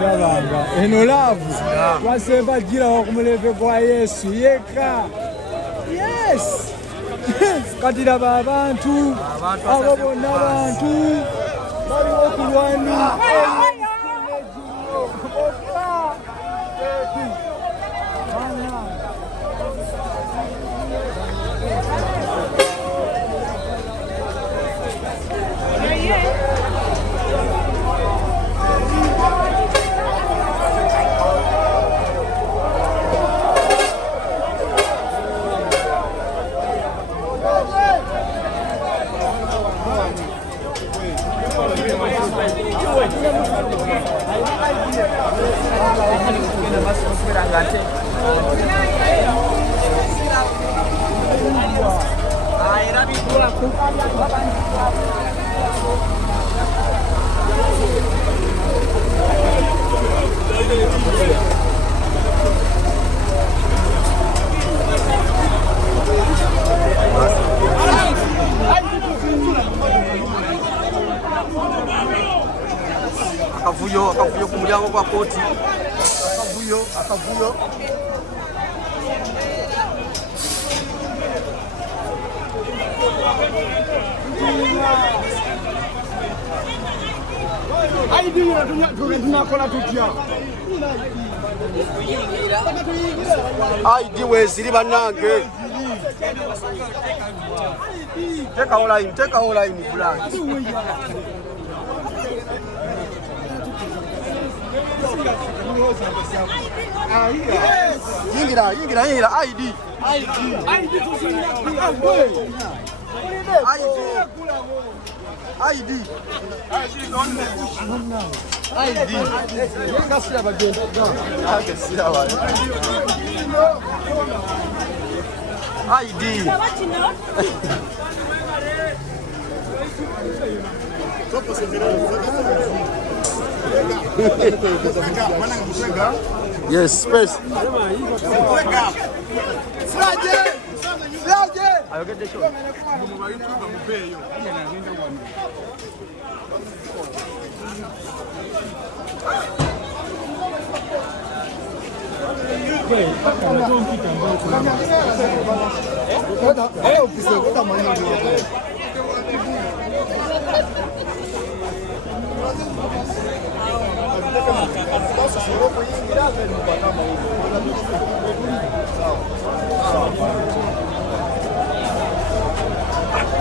kirabanga eno laavu twasemba girawo ku mulembe gwa Yesu yekka. Yes, kati laba abantu abo bonna abantu baliwo okulwanira akavuyo ku mulyango gwa kooti. Akavuyo ID weziri bannange. Take our line, Blanche. Yingira ID. Yes, space. I'll get the show.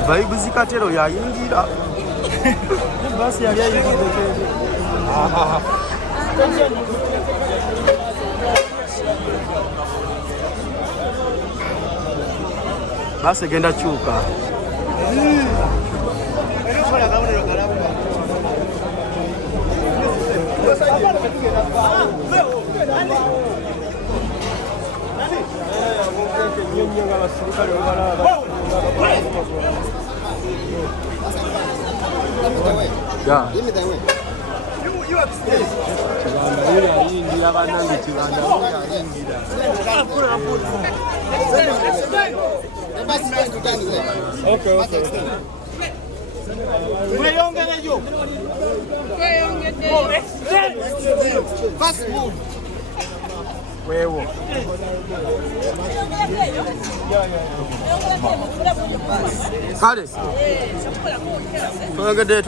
Vibe zikatero yayingira. Basi yali ayingira. Basi genda chuka. Yeah. You upstairs. Okay. Fast move. Wewe. Kale. Twengede.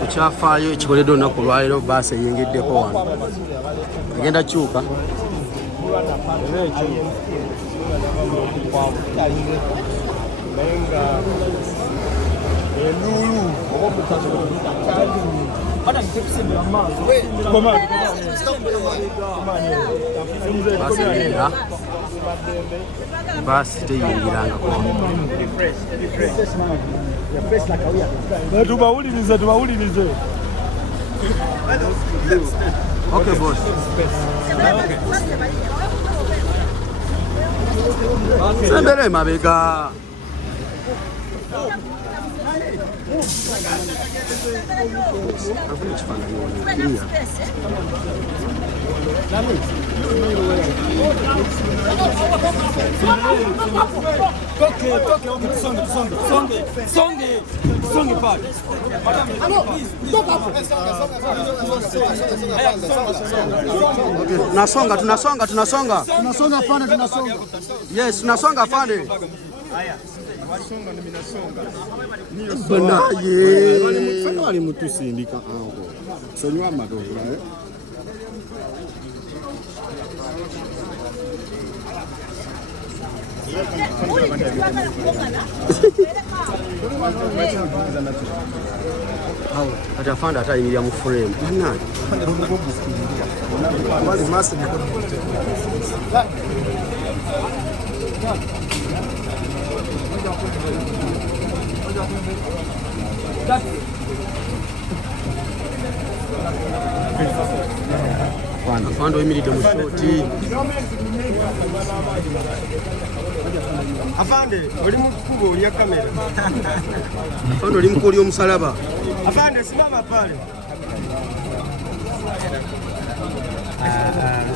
Kukyafaayo ekikoledde olunaku lwaliro baasi eyingiddeko wano. Agenda kyuka. Basi teyingirangako. Tubawulirize. Okay, boss. Sembere mabega. Songe pale. Tunasonga tunasonga pande tunasonga. Yes, tunasonga pande. Haya. Wasonga na minasonga. Bonaye. Fanya wali mutusindika ango. Senywa madola atafanda atayingira mu frame nani afando imiridde mu shoti. Afande, oli mu kubo oli ya kamera. Afando oli mukoli omusalaba. Afande, simama pale.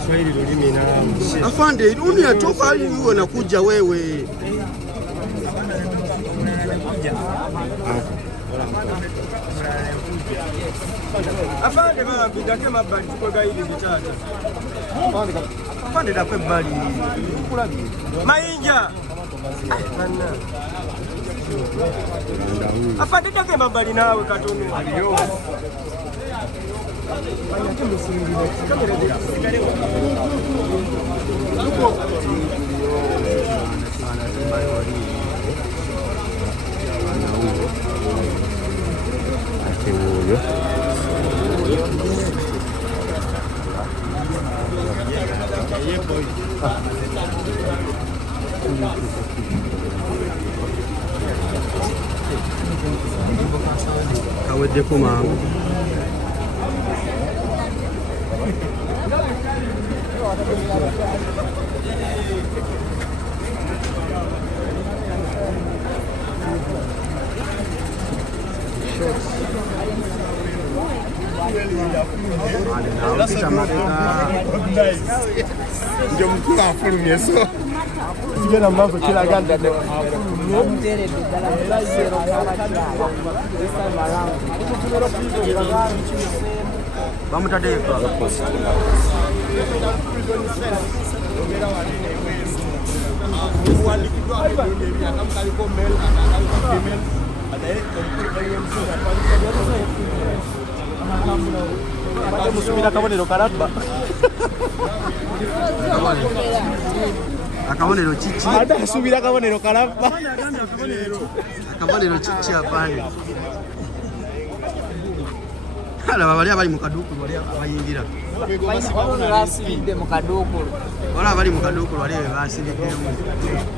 Swahili lulimi na afande dunia toka aliwe na kuja wewe. Afande bana bidake mabali tukoga hili bichacha. Afande dakwe bali. Mainja. Afande dakwe mabali nawe katunu. Aliyo. Kaweddeko mangu. ndio mkuu afulumye so sigena mambo kila ganda ndio bamutadeka musubira kabonero karaba akabonero chichi ada subira kabonero karaba akabonero chichi apani hala bali abali mu kaduku bali abayingira basibidde mu kaduku wala bali mu kaduku bali basibiddemu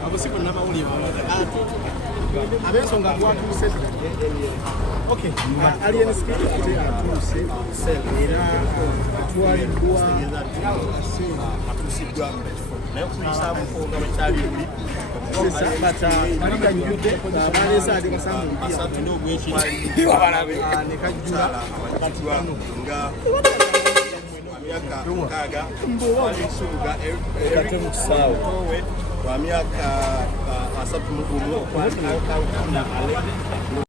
abusiko nabawuli abensonga kwatuse okay alien skill kiti atuse era atwalibwa atusidwa nayo kuisa mukonga bakyali sasa bata alika nyude baleza adi kasamu mpia asatu ndio gwechi wabalabe nekajula abatu wano nga miaka kaga mbo walisuga ekatemu kisawo kwa miaka asatu mugumu kwa na ale